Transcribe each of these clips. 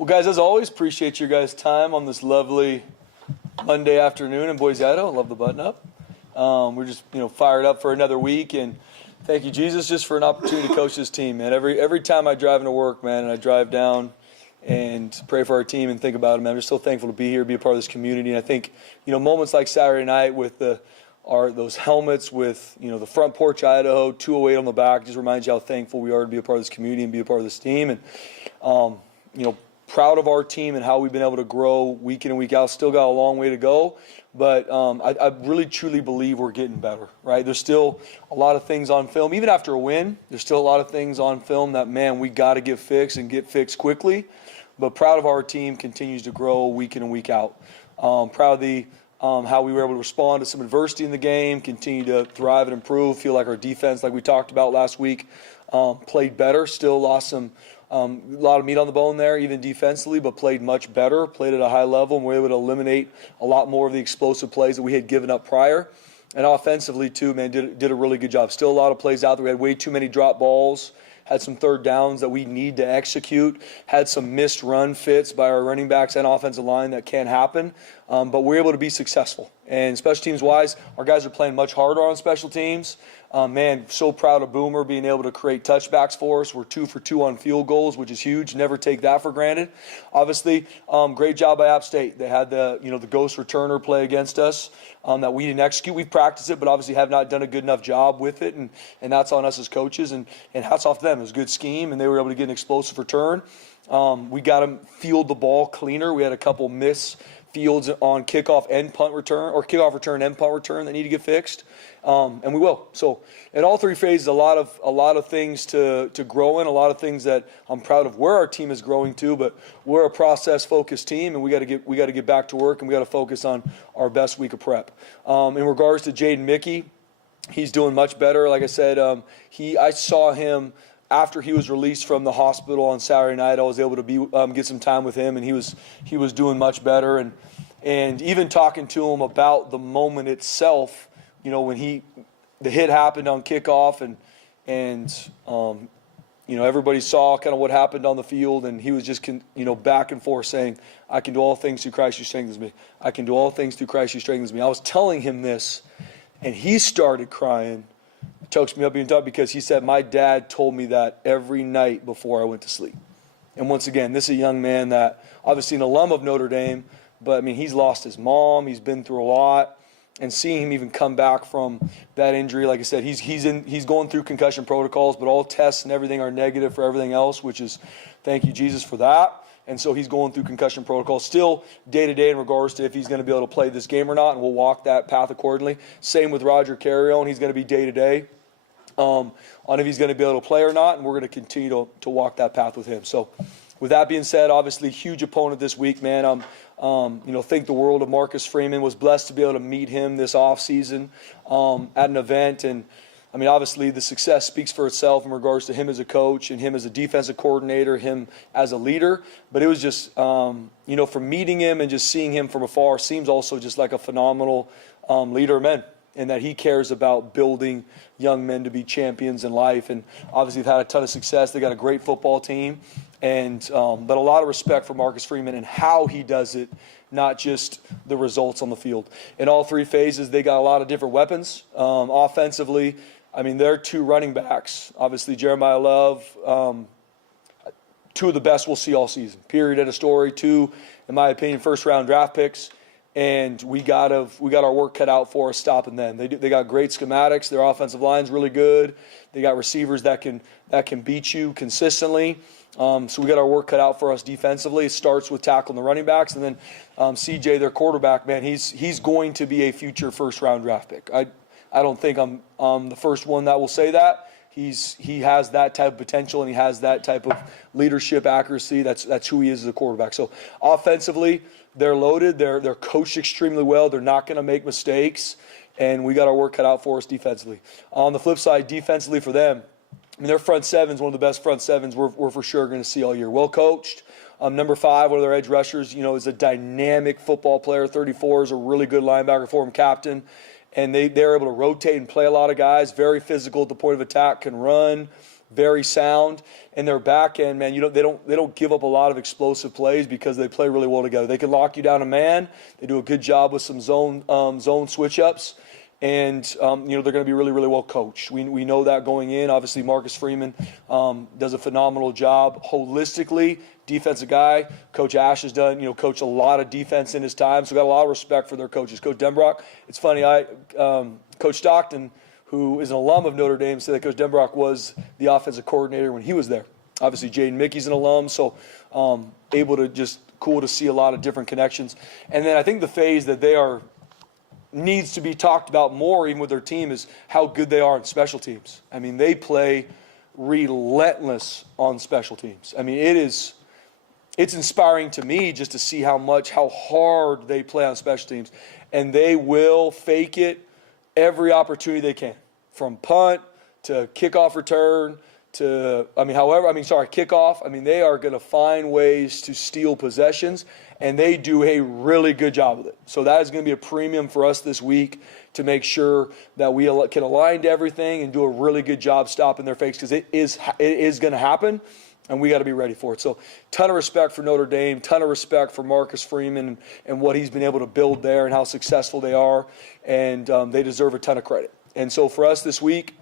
Well, guys, as always, appreciate your guys' time on this lovely Monday afternoon in Boise, Idaho. Love the button up. We're just, fired up for another week, and thank you, Jesus, just for an opportunity to coach this team, man. Every time I drive into work, man, and I drive down and pray for our team and think about it, man, I'm just so thankful to be here, be a part of this community. And I think, moments like Saturday night with those helmets with, the front porch Idaho, 208 on the back, just reminds you how thankful we are to be a part of this community and be a part of this team. And, proud of our team and how we've been able to grow week in and week out. Still got a long way to go, but I really truly believe we're getting better, right? There's still a lot of things on film. Even after a win, there's still a lot of things on film that, man, we got to get fixed and get fixed quickly. But proud of our team continues to grow week in and week out. Proud of how we were able to respond to some adversity in the game, continue to thrive and improve. Feel like our defense, like we talked about last week, played better. Still lost a lot of meat on the bone there, even defensively, but played much better, played at a high level, and were able to eliminate a lot more of the explosive plays that we had given up prior. And offensively, too, man, did a really good job. Still a lot of plays out there. We had way too many drop balls, had some third downs that we need to execute, had some missed run fits by our running backs and offensive line that can't happen, but we're able to be successful. And special teams-wise, our guys are playing much harder on special teams. Man, so proud of Boomer being able to create touchbacks for us. We're 2 for 2 on field goals, which is huge. Never take that for granted. Obviously, great job by App State. They had the ghost returner play against us that we didn't execute. We've practiced it, but obviously have not done a good enough job with it, and that's on us as coaches. And hats off to them. It was a good scheme, and they were able to get an explosive return. We got them field the ball cleaner. We had a couple miss fields on kickoff and punt return, or kickoff return and punt return that need to get fixed, and we will. So in all three phases, a lot of things to grow in, a lot of things that I'm proud of where our team is growing to. But we're a process-focused team, and we got to get back to work, and we got to focus on our best week of prep. In regards to Jaden Mickey, he's doing much better. Like I said, I saw him after he was released from the hospital on Saturday night. I was able to get some time with him, and he was doing much better. And even talking to him about the moment itself, when the hit happened on kickoff, and everybody saw kind of what happened on the field, and he was just back and forth saying, "I can do all things through Christ who strengthens me. I can do all things through Christ who strengthens me." I was telling him this, and he started crying. Chokes me up even talking, because he said, "My dad told me that every night before I went to sleep." And once again, this is a young man that obviously an alum of Notre Dame, but I mean, he's lost his mom, he's been through a lot, and seeing him even come back from that injury, like I said, he's going through concussion protocols, but all tests and everything are negative for everything else, which is thank you, Jesus, for that. And so he's going through concussion protocols still day-to-day in regards to if he's going to be able to play this game or not, and we'll walk that path accordingly. Same with Roger Carrion. He's going to be day-to-day on if he's going to be able to play or not, and we're going to continue to walk that path with him. So with that being said, obviously huge opponent this week, man. Think the world of Marcus Freeman. Was blessed to be able to meet him this offseason at an event. And, I mean, obviously the success speaks for itself in regards to him as a coach and him as a defensive coordinator, him as a leader. But it was just, from meeting him and just seeing him from afar, seems also just like a phenomenal leader of men, and that he cares about building young men to be champions in life. And obviously they've had a ton of success. They got a great football team, and but a lot of respect for Marcus Freeman and how he does it, not just the results on the field. In all three phases, they got a lot of different weapons. Offensively, I mean, they're 2 running backs. Obviously, Jeremiah Love, 2 of the best we'll see all season. Period. End of story. 2, in my opinion, first-round draft picks. And we got our work cut out for us stopping them. They got great schematics. Their offensive line's really good. They got receivers that can beat you consistently. So we got our work cut out for us defensively. It starts with tackling the running backs, and then CJ, their quarterback, man, he's going to be a future first-round draft pick. I don't think I'm the first one that will say that. He has that type of potential, and he has that type of leadership accuracy. That's who he is as a quarterback. So offensively, they're loaded. They're coached extremely well. They're not going to make mistakes, and we got our work cut out for us defensively. On the flip side, defensively for them, I mean, their front seven's one of the best front sevens we're for sure going to see all year. Well coached. Number 5, one of their edge rushers, is a dynamic football player. 34 is a really good linebacker for him, captain. And they're able to rotate and play a lot of guys. Very physical at the point of attack, can run, very sound. And their back end, man, they don't give up a lot of explosive plays because they play really well together. They can lock you down a man. They do a good job with some zone switch ups. And, they're going to be really, really well coached. We know that going in. Obviously, Marcus Freeman does a phenomenal job holistically. Defensive guy. Coach Ash has done, coached a lot of defense in his time. So got a lot of respect for their coaches. Coach Denbrock, it's funny, Coach Stockton, who is an alum of Notre Dame, said that Coach Denbrock was the offensive coordinator when he was there. Obviously, Jaden Mickey's an alum, so able to just cool to see a lot of different connections. And then I think the phase that they are needs to be talked about more, even with their team, is how good they are in special teams. I mean, they play relentless on special teams. I mean, it's inspiring to me just to see how hard they play on special teams. And they will fake it every opportunity they can, from punt to kickoff return to, kickoff. I mean, they are going to find ways to steal possessions, and they do a really good job with it. So that is going to be a premium for us this week to make sure that we can align to everything and do a really good job stopping their fakes, because it is going to happen, and we got to be ready for it. So ton of respect for Notre Dame, ton of respect for Marcus Freeman and what he's been able to build there and how successful they are, and they deserve a ton of credit. And so for us this week,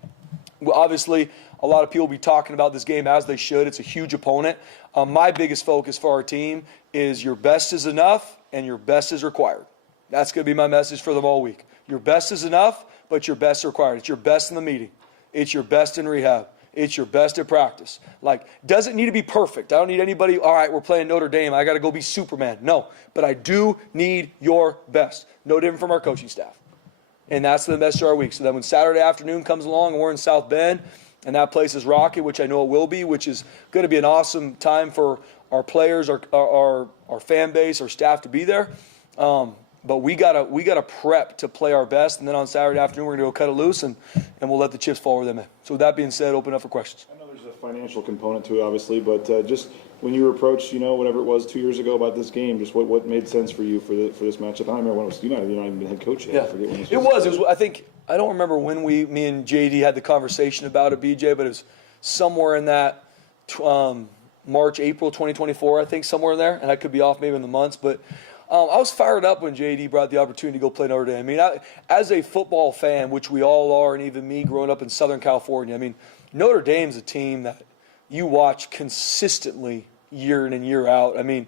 obviously, a lot of people will be talking about this game, as they should. It's a huge opponent. My biggest focus for our team is your best is enough and your best is required. That's going to be my message for them all week. Your best is enough, but your best is required. It's your best in the meeting. It's your best in rehab. It's your best at practice. Doesn't need to be perfect. I don't need anybody, all right, we're playing Notre Dame, I got to go be Superman. No, but I do need your best. No different from our coaching staff. And that's the message of our week. So then when Saturday afternoon comes along and we're in South Bend and that place is rocking, which I know it will be, which is going to be an awesome time for our players, our fan base, our staff to be there. But we gotta prep to play our best, and then on Saturday afternoon we're gonna go cut it loose, and we'll let the chips fall where they may. So with that being said, open up for questions. I know there's a financial component to it, obviously, but just when you were approached, whatever it was 2 years ago about this game, just what made sense for you for this matchup? I remember when it was, you're not even the head coach yet. Yeah, I forget when it was. I don't remember when me and JD had the conversation about it, BJ, but it was somewhere in that March, April 2024, I think, somewhere in there, and I could be off maybe in the months, but I was fired up when JD brought the opportunity to go play Notre Dame. I mean, as a football fan, which we all are, and even me growing up in Southern California, I mean, Notre Dame's a team that you watch consistently year in and year out. I mean,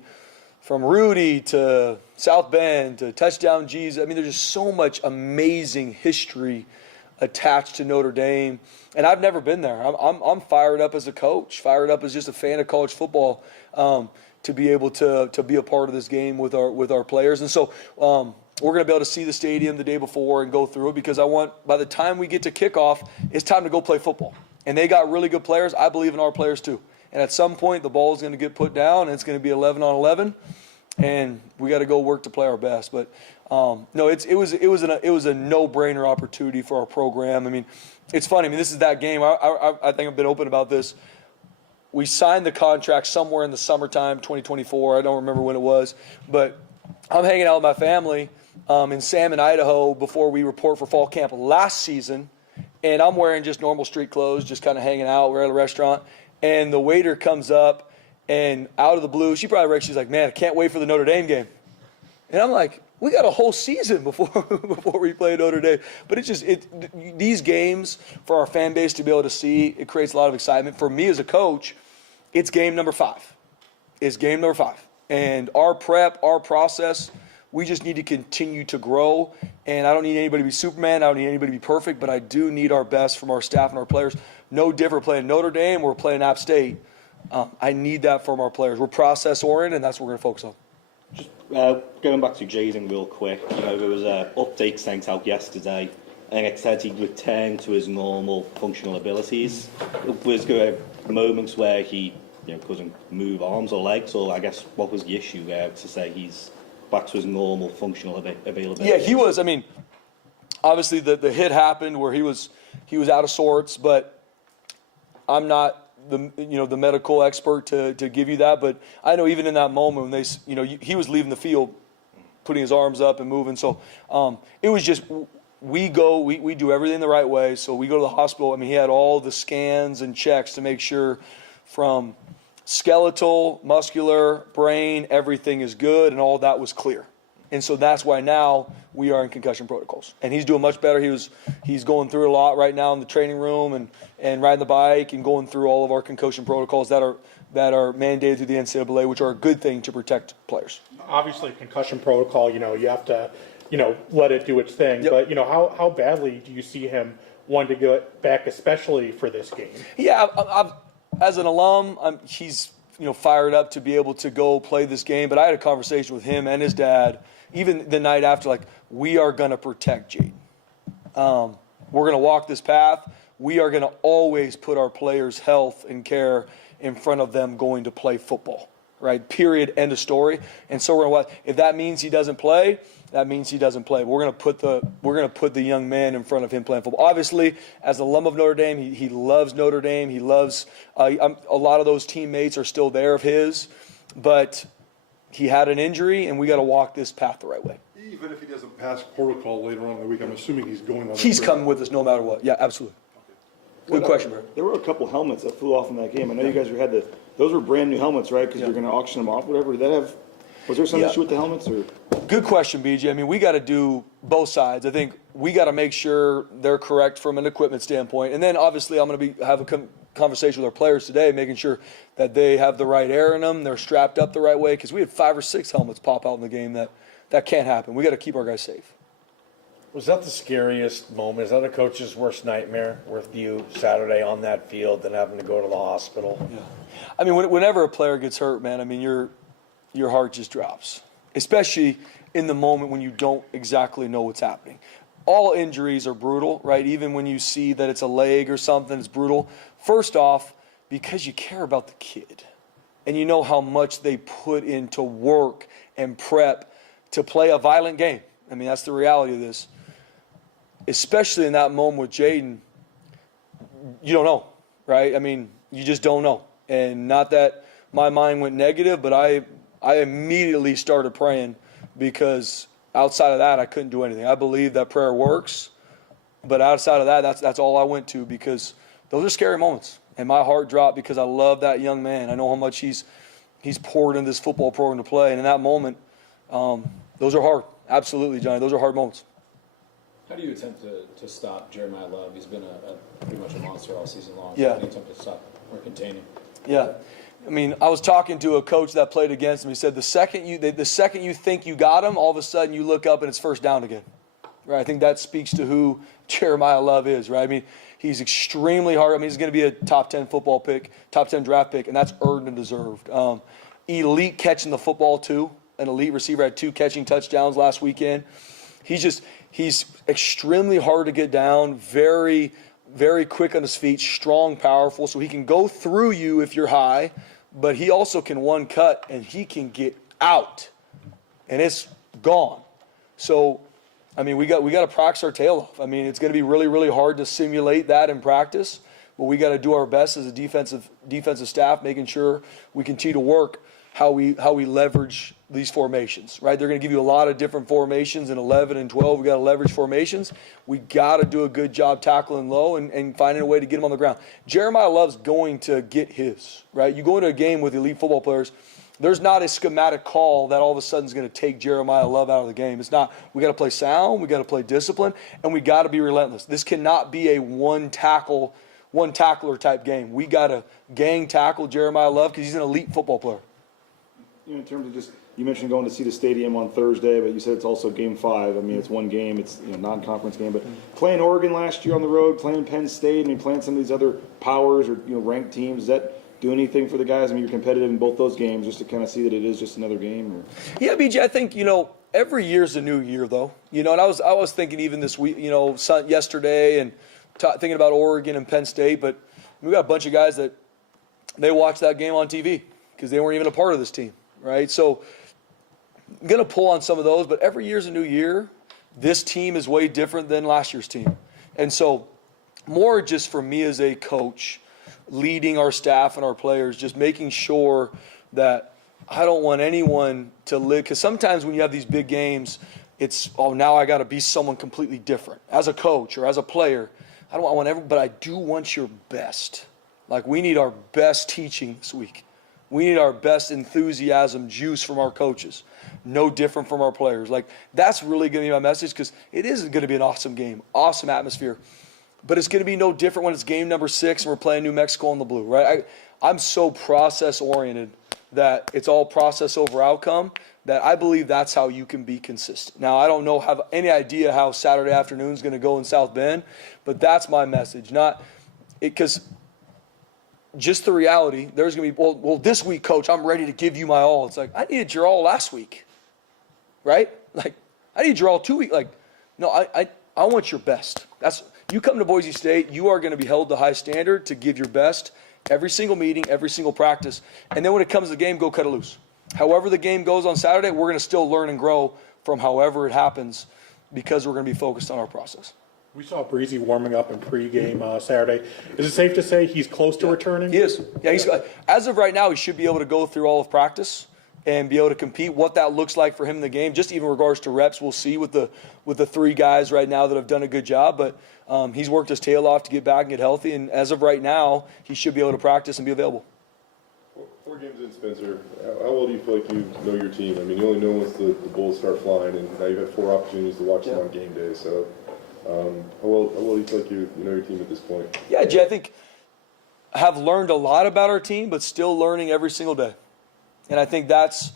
from Rudy to South Bend to Touchdown Jesus, I mean, there's just so much amazing history attached to Notre Dame. And I've never been there. I'm fired up as a coach, fired up as just a fan of college football, to be able to be a part of this game with our players. And so we're going to be able to see the stadium the day before and go through it, because by the time we get to kickoff, it's time to go play football. And they got really good players. I believe in our players too. And at some point, the ball is going to get put down, and it's going to be 11 on 11, and we got to go work to play our best. But no, it was a no-brainer opportunity for our program. I mean, it's funny. I mean, this is that game. I think I've been open about this. We signed the contract somewhere in the summertime, 2024. I don't remember when it was, but I'm hanging out with my family in Salmon, Idaho, before we report for fall camp last season, and I'm wearing just normal street clothes, just kind of hanging out. We're at a restaurant, and the waiter comes up, and out of the blue, she's like, man, I can't wait for the Notre Dame game. And I'm like, we got a whole season before we play Notre Dame. But these games, for our fan base to be able to see, it creates a lot of excitement. For me as a coach, it's game number 5. It's game number 5. And our prep, our process, we just need to continue to grow. And I don't need anybody to be Superman. I don't need anybody to be perfect. But I do need our best from our staff and our players. No different playing Notre Dame or playing App State. I need that from our players. We're process-oriented, and that's what we're going to focus on. Just going back to Jaden real quick, there was an update sent out yesterday, and it said he'd returned to his normal functional abilities. Was there moments where he couldn't move arms or legs, or I guess what was the issue there to say he's back to his normal functional availability? Yeah, he was. I mean, obviously the hit happened where he was out of sorts, but I'm not the medical expert to give you that, but I know even in that moment when he was leaving the field, putting his arms up and moving. So it was just we do everything the right way. So we go to the hospital. I mean, he had all the scans and checks to make sure from skeletal, muscular, brain, everything is good, and all that was clear. And so that's why now we are in concussion protocols. And he's doing much better. He's going through a lot right now in the training room and riding the bike and going through all of our concussion protocols that are mandated through the NCAA, which are a good thing to protect players. Obviously, concussion protocol, you have to, let it do its thing. Yep. But, how badly do you see him wanting to get back, especially for this game? Yeah, I've as an alum, he's fired up to be able to go play this game. But I had a conversation with him and his dad, even the night after, like, we are going to protect Jaden. We're going to walk this path. We are going to always put our players' health and care in front of them going to play football, right? Period, end of story. And so we're going to, if that means he doesn't play, that means he doesn't play. We're going to put the young man in front of him playing football. Obviously, as an alum of Notre Dame, he loves Notre Dame. He loves a lot of those teammates are still there of his, but he had an injury, and we got to walk this path the right way. Even if he doesn't pass protocol later on in the week, I'm assuming he's going on. He's coming with us no matter what. Yeah, absolutely. Good question, bro. There were a couple helmets that flew off in that game. I know you guys had those were brand new helmets, right? Because you're going to auction them off, whatever. Was there some issue with the helmets, or? Good question, BJ. I mean, we got to do both sides. I think we got to make sure they're correct from an equipment standpoint, and then obviously I'm going to have a conversation with our players today, making sure that they have the right air in them, they're strapped up the right way, because we had 5 or 6 helmets pop out in the game that can't happen. We got to keep our guys safe. Was that the scariest moment? Is that a coach's worst nightmare with you Saturday on that field than having to go to the hospital? Yeah. I mean, whenever a player gets hurt, man, I mean, your heart just drops, especially in the moment when you don't exactly know what's happening. All injuries are brutal, right? Even when you see that it's a leg or something, it's brutal. First off, because you care about the kid and you know how much they put into work and prep to play a violent game. I mean, that's the reality of this. Especially in that moment with Jaden, you don't know, right? I mean, you just don't know. And not that my mind went negative, but I immediately started praying, because outside of that, I couldn't do anything. I believe that prayer works, but outside of that, that's all I went to, because those are scary moments. And my heart dropped because I love that young man. I know how much he's poured into this football program to play. And in that moment, those are hard. Absolutely, Johnny. Those are hard moments. How do you attempt to stop Jeremiah Love? He's been pretty much a monster all season long. Yeah. How do you attempt to stop or contain him? Yeah. I mean, I was talking to a coach that played against him. He said the second you think you got him, all of a sudden you look up and it's first down again. Right? I think that speaks to who Jeremiah Love is, right? I mean, he's extremely hard. I mean, he's going to be a top 10 football pick, top 10 draft pick, and that's earned and deserved. Elite catching the football, too. An elite receiver, had 2 catching touchdowns last weekend. He's extremely hard to get down, very, very quick on his feet, strong, powerful, so he can go through you if you're high, but he also can one cut and he can get out, and it's gone. So, I mean, we got to practice our tail off. I mean, it's going to be really, really hard to simulate that in practice, but we got to do our best as a defensive staff, making sure we continue to work how we leverage these formations, right? They're going to give you a lot of different formations in 11 and 12. We got to leverage formations. We got to do a good job tackling low and finding a way to get him on the ground. Jeremiah Love's going to get his, right? You go into a game with elite football players, there's not a schematic call that all of a sudden is going to take Jeremiah Love out of the game. It's not. We got to play sound, we got to play discipline, and we got to be relentless. This cannot be a one tackler type game. We got to gang tackle Jeremiah Love because he's an elite football player. In terms of just, you mentioned going to see the stadium on Thursday, but you said it's also Game 5. I mean, it's one game, it's non-conference game, but playing Oregon last year on the road, playing Penn State, I mean, playing some of these other powers or ranked teams, does that do anything for the guys? I mean, you're competitive in both those games, just to kind of see that it is just another game. Or? Yeah, BJ, I think every year's a new year, though. And I was thinking even this week, yesterday, and thinking about Oregon and Penn State, but we got a bunch of guys that they watched that game on TV because they weren't even a part of this team. Right, so I'm going to pull on some of those, but every year's a new year. This team is way different than last year's team. And so more just for me as a coach, leading our staff and our players, just making sure that I don't want anyone to live, because sometimes when you have these big games, it's, oh, now I got to be someone completely different. As a coach or as a player, I want everyone, but I do want your best. Like, we need our best teaching this week. We need our best enthusiasm juice from our coaches. No different from our players. Like, that's really going to be my message, because it is going to be an awesome game, awesome atmosphere. But it's going to be no different when it's game number 6 and we're playing New Mexico in the blue, right? I'm so process-oriented that it's all process over outcome, that I believe that's how you can be consistent. Now, I don't have any idea how Saturday afternoon is going to go in South Bend, but that's my message. Because just the reality, there's going to be, well, this week, coach, I'm ready to give you my all. It's like, I needed your all last week, right? Like, I need your all 2 weeks. Like, no, I want your best. You come to Boise State, you are going to be held to high standard to give your best every single meeting, every single practice. And then when it comes to the game, go cut it loose. However the game goes on Saturday, we're going to still learn and grow from however it happens, because we're going to be focused on our process. We saw Breezy warming up in pregame Saturday. Is it safe to say he's close to returning? He is. Yeah, as of right now, he should be able to go through all of practice and be able to compete. What that looks like for him in the game, just even in regards to reps, we'll see with the 3 guys right now that have done a good job. But he's worked his tail off to get back and get healthy. And as of right now, he should be able to practice and be available. 4 games in, Spencer, how well do you feel like you know your team? I mean, you only know once the Bulls start flying, and now you've had 4 opportunities to watch them on game day. So how well do you feel like you know your team at this point? Yeah, Jay, I think I have learned a lot about our team, but still learning every single day. And I think that's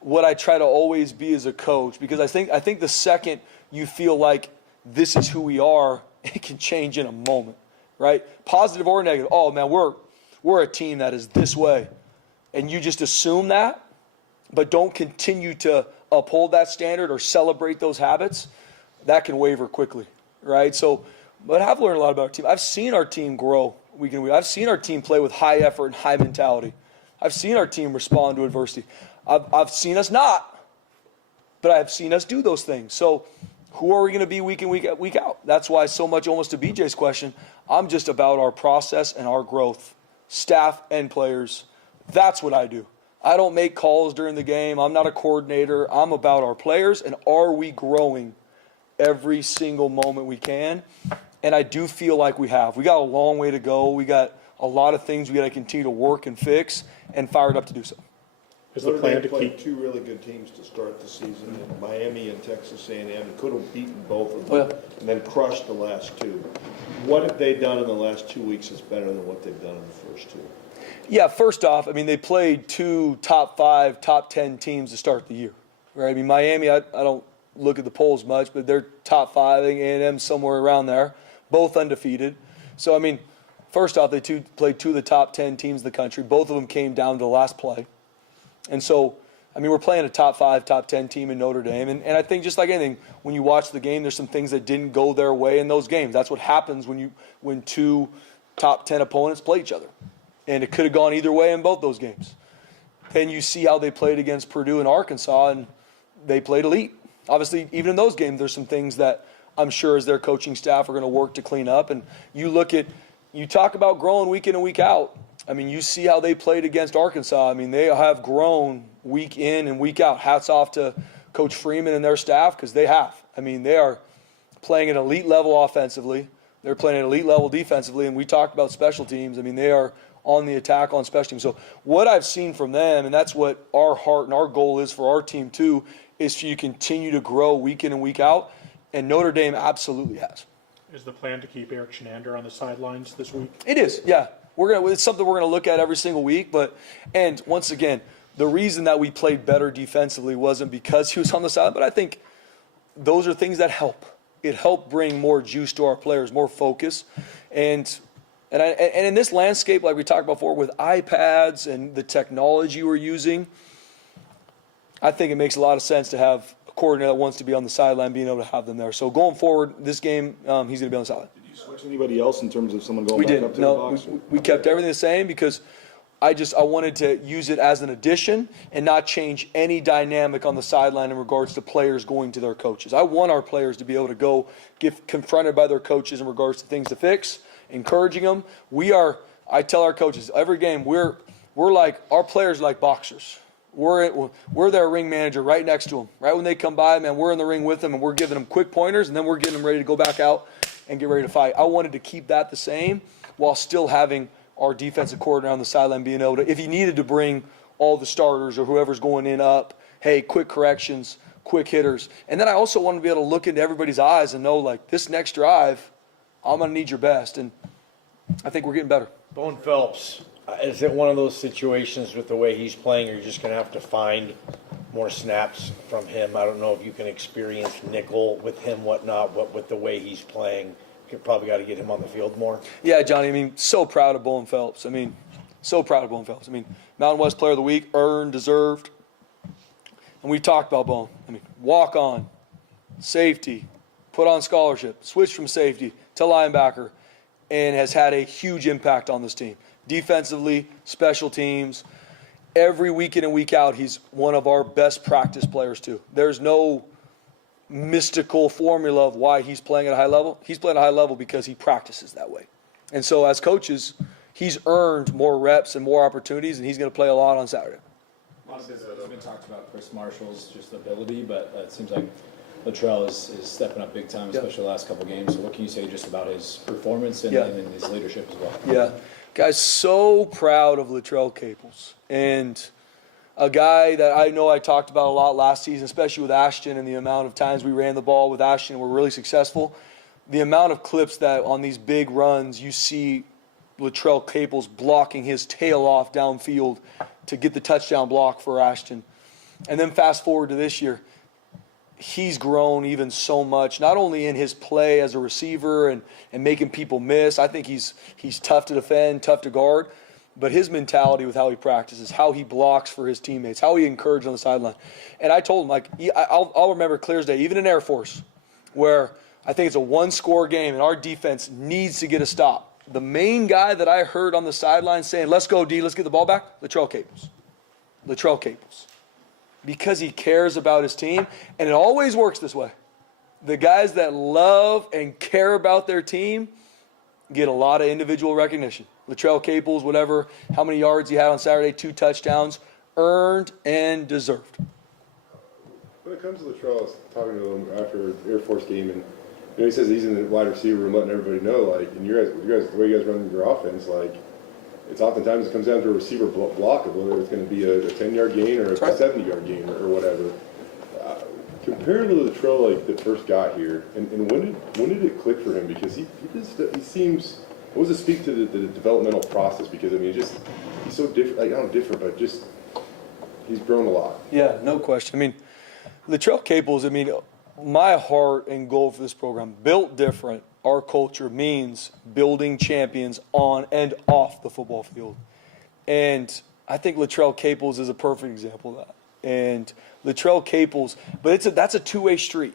what I try to always be as a coach, because I think the second you feel like this is who we are, it can change in a moment, right? Positive or negative. Oh, man, we're a team that is this way. And you just assume that, but don't continue to uphold that standard or celebrate those habits, that can waver quickly, right? So, but I've learned a lot about our team. I've seen our team grow week in week. I've seen our team play with high effort and high mentality. I've seen our team respond to adversity. I've seen us not, but I've seen us do those things. So who are we going to be week in, week out? That's why so much, almost to BJ's question, I'm just about our process and our growth, staff and players. That's what I do. I don't make calls during the game. I'm not a coordinator. I'm about our players, and are we growing every single moment we can? And I do feel like we have. We got a long way to go. We got a lot of things we got to continue to work and fix, and fired up to do so. Is the plan to played keep 2 really good teams to start the season, in Miami and Texas A&M. Could have beaten both of them, Oh, yeah. and then crushed the last 2. What have they done in the last 2 weeks that's better than what they've done in the first 2? Yeah, first off, I mean, they played 2 top 5, top 10 teams to start the year, right? I mean, Miami, I don't look at the polls much, but they're top 5, I think A&M somewhere around there, both undefeated. So, I mean, first off, they played 2 of the top 10 teams in the country. Both of them came down to the last play. And so, I mean, we're playing a top 5, top 10 team in Notre Dame. And I think just like anything, when you watch the game, there's some things that didn't go their way in those games. That's what happens when 2 top 10 opponents play each other. And it could have gone either way in both those games. Then you see how they played against Purdue and Arkansas, and they played elite. Obviously, even in those games, there's some things that I'm sure as their coaching staff are going to work to clean up. And you talk about growing week in and week out. I mean, you see how they played against Arkansas. I mean, they have grown week in and week out. Hats off to Coach Freeman and their staff, because they have. I mean, they are playing at an elite level offensively. They're playing at an elite level defensively. And we talked about special teams. I mean, they are on the attack on special teams. So what I've seen from them, and that's what our heart and our goal is for our team too, is for you to continue to grow week in and week out. And Notre Dame absolutely has. Is the plan to keep Eric Shenander on the sidelines this week? It is, yeah. It's something we're going to look at every single week. And once again, the reason that we played better defensively wasn't because he was on the side, but I think those are things that help. It helped bring more juice to our players, more focus. And in this landscape, like we talked about before, with iPads and the technology we're using, I think it makes a lot of sense to have a coordinator that wants to be on the sideline, being able to have them there. So going forward, this game, he's going to be on the sideline. Did you switch anybody else in terms of someone going back up to the box? We kept everything the same, because I wanted to use it as an addition and not change any dynamic on the sideline in regards to players going to their coaches. I want our players to be able to go get confronted by their coaches in regards to things to fix, encouraging them. I tell our coaches every game, we're like, our players are like boxers. we're their ring manager right next to them. Right when they come by, man, we're in the ring with them, and we're giving them quick pointers, and then we're getting them ready to go back out and get ready to fight. I wanted to keep that the same while still having our defensive coordinator on the sideline being able to, if he needed to bring all the starters or whoever's going in up, hey, quick corrections, quick hitters. And then I also wanted to be able to look into everybody's eyes and know, like, this next drive, I'm going to need your best. And I think we're getting better. Bone Phelps, is it one of those situations with the way he's playing, you're just going to have to find more snaps from him? I don't know if you can experience nickel with him, whatnot, but with the way he's playing, you probably got to get him on the field more. Yeah, Johnny, I mean, so proud of Bone Phelps. I mean, so proud of Bone Phelps. I mean, Mountain West Player of the Week, earned, deserved. And we talked about Bone. I mean, walk on, safety, put on scholarship, switch from safety to linebacker, and has had a huge impact on this team. Defensively, special teams, every week in and week out, he's one of our best practice players too. There's no mystical formula of why he's playing at a high level. He's playing at a high level because he practices that way. And so as coaches, he's earned more reps and more opportunities, and he's going to play a lot on Saturday. A lot of this has been talked about Chris Marshall's just ability, but it seems like Latrell is stepping up big time, especially the last couple of games. So what can you say just about his performance and his leadership as well? Yeah. Guys, so proud of Latrell Caples. And a guy that I know I talked about a lot last season, especially with Ashton and the amount of times we ran the ball with Ashton and were really successful. The amount of clips that on these big runs you see Latrell Caples blocking his tail off downfield to get the touchdown block for Ashton. And then fast forward to this year, he's grown even so much, not only in his play as a receiver and making people miss. I think he's tough to defend, tough to guard, but his mentality with how he practices, how he blocks for his teammates, how he encourages on the sideline. And I told him, like, I'll remember clear as day, even in Air Force, where I think it's a one-score game and our defense needs to get a stop. The main guy that I heard on the sideline saying, let's go, D, let's get the ball back, Latrell Caples. Latrell Caples. Because he cares about his team, and it always works this way. The guys that love and care about their team get a lot of individual recognition. Latrell Caples, whatever, how many yards he had on Saturday, 2 touchdowns, earned and deserved. When it comes to Latrell, I was talking to him after Air Force game, and he says he's in the wide receiver room letting everybody know, like, and you guys, the way you guys run your offense, like, it's oftentimes it comes down to a receiver block of whether it's going to be a 10-yard gain or a 70-yard gain or whatever. Compared to Latrell, like, that first got here, and when did it click for him? Because he seems, what does it speak to the developmental process? Because, I mean, he's so different, like, not different, but just, he's grown a lot. Yeah, no question. I mean, Latrell Caples, I mean, my heart and goal for this program, built different, our culture means building champions on and off the football field. And I think Latrell Caples is a perfect example of that. And Latrell Caples, but that's a two-way street,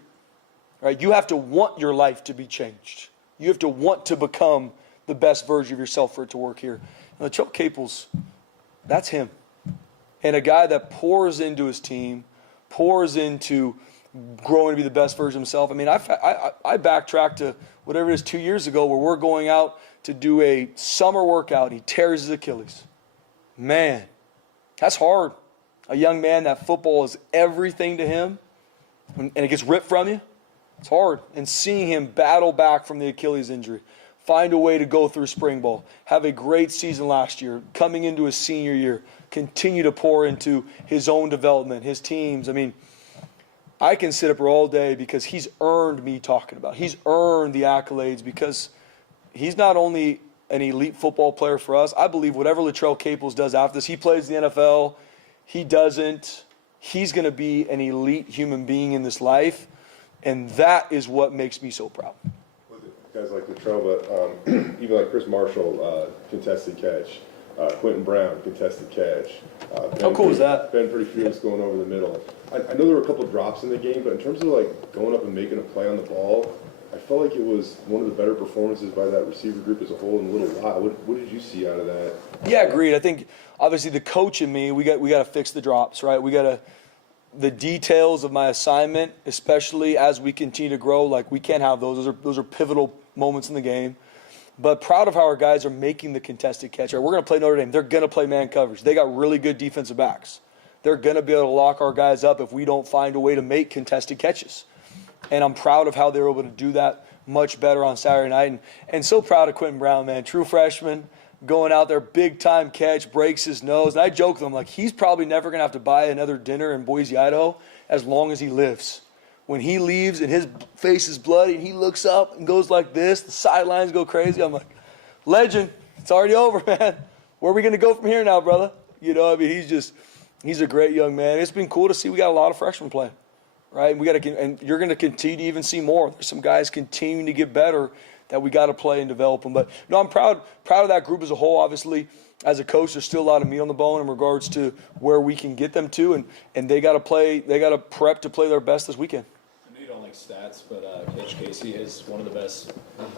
right? You have to want your life to be changed. You have to want to become the best version of yourself for it to work here. And Latrell Caples, that's him. And a guy that pours into his team, pours into growing to be the best version of himself. I mean, I backtracked to whatever it is 2 years ago where we're going out to do a summer workout and he tears his Achilles. Man, that's hard. A young man that football is everything to him and it gets ripped from you, it's hard. And seeing him battle back from the Achilles injury, find a way to go through spring ball, have a great season last year, coming into his senior year, continue to pour into his own development, his teams. I mean, I can sit up here all day because he's earned me talking about. He's earned the accolades because he's not only an elite football player for us. I believe whatever Latrell Caples does after this, he plays in the NFL, he doesn't, he's going to be an elite human being in this life, and that is what makes me so proud. Guys like Latrell, but even like Chris Marshall, contested catch. Quentin Brown, contested catch. How cool is that? Ben pretty fierce going over the middle. I know there were a couple of drops in the game, but in terms of like going up and making a play on the ball, I felt like it was one of the better performances by that receiver group as a whole in a little while. What did you see out of that? Yeah, agreed. I think obviously the coach in me, we got to fix the drops, right? We got to the details of my assignment, especially as we continue to grow. Like we can't have those. Those are pivotal moments in the game. But proud of how our guys are making the contested catch. Right? We're going to play Notre Dame. They're going to play man coverage. They got really good defensive backs. they're going to be able to lock our guys up if we don't find a way to make contested catches. And I'm proud of how they were able to do that much better on Saturday night. And so proud of Quentin Brown, man. True freshman, going out there, big-time catch, breaks his nose. And I joke with him, like, he's probably never going to have to buy another dinner in Boise, Idaho as long as he lives. When he leaves and his face is bloody and he looks up and goes like this, the sidelines go crazy. I'm like, legend, it's already over, man. Where are we going to go from here now, brother? You know, I mean, he's a great young man. It's been cool to see we got a lot of freshmen playing. Right, and you're going to continue to even see more. There's some guys continuing to get better that we got to play and develop them. But no, I'm proud of that group as a whole. Obviously, as a coach, there's still a lot of meat on the bone in regards to where we can get them to, and they got to play. They got to prep to play their best this weekend. I know you don't like stats, but Coach Casey has one of the best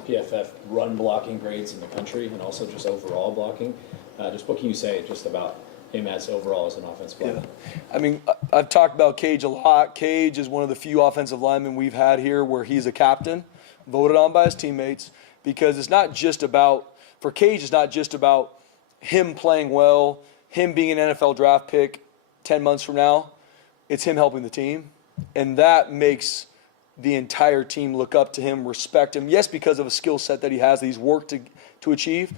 PFF run blocking grades in the country, and also just overall blocking. Just what can you say just about him as overall as an offensive player? Yeah. I mean, I've talked about Cage a lot. Cage is one of the few offensive linemen we've had here where he's a captain, voted on by his teammates, because it's not just about, for Cage, it's not just about him playing well, him being an NFL draft pick 10 months from now. It's him helping the team. And that makes the entire team look up to him, respect him. Yes, because of a skill set that he has that he's worked to achieve.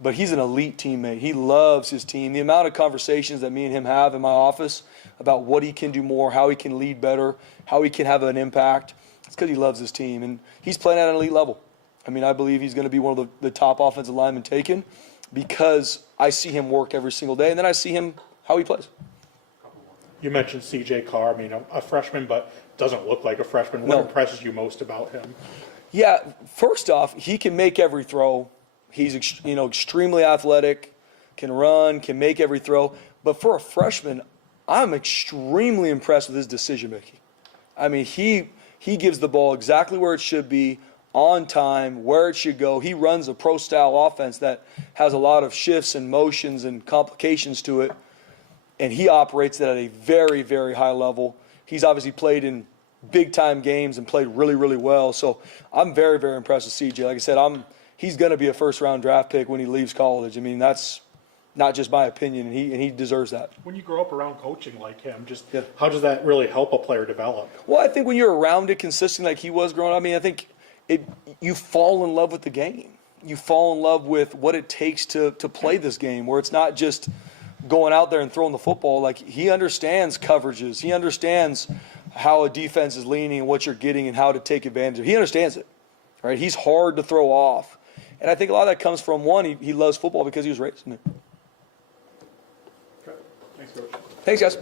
But he's an elite teammate. He loves his team. The amount of conversations that me and him have in my office about what he can do more, how he can lead better, how he can have an impact, it's because he loves his team. And he's playing at an elite level. I mean, I believe he's going to be one of the top offensive linemen taken because I see him work every single day, and then I see him how he plays. You mentioned C.J. Carr. I mean, a freshman, but doesn't look like a freshman. What impresses you most about him? Yeah, first off, he can make every throw. He's extremely athletic, can run, can make every throw. But for a freshman, I'm extremely impressed with his decision making. I mean, he gives the ball exactly where it should be, on time, where it should go. He runs a pro-style offense that has a lot of shifts and motions and complications to it, and he operates it at a very, very high level. He's obviously played in big-time games and played really, really well. So I'm very, very impressed with CJ. Like I said, he's going to be a first-round draft pick when he leaves college. I mean, that's not just my opinion, and he deserves that. When you grow up around coaching like him, how does that really help a player develop? Well, I think when you're around it consistently like he was growing up, I mean, I think you fall in love with the game. You fall in love with what it takes to play this game, where it's not just going out there and throwing the football. Like, he understands coverages. He understands how a defense is leaning and what you're getting and how to take advantage of it. He understands it, right? He's hard to throw off. And I think a lot of that comes from, one, he loves football because he was raised in it. Thanks, Coach. Thanks, guys.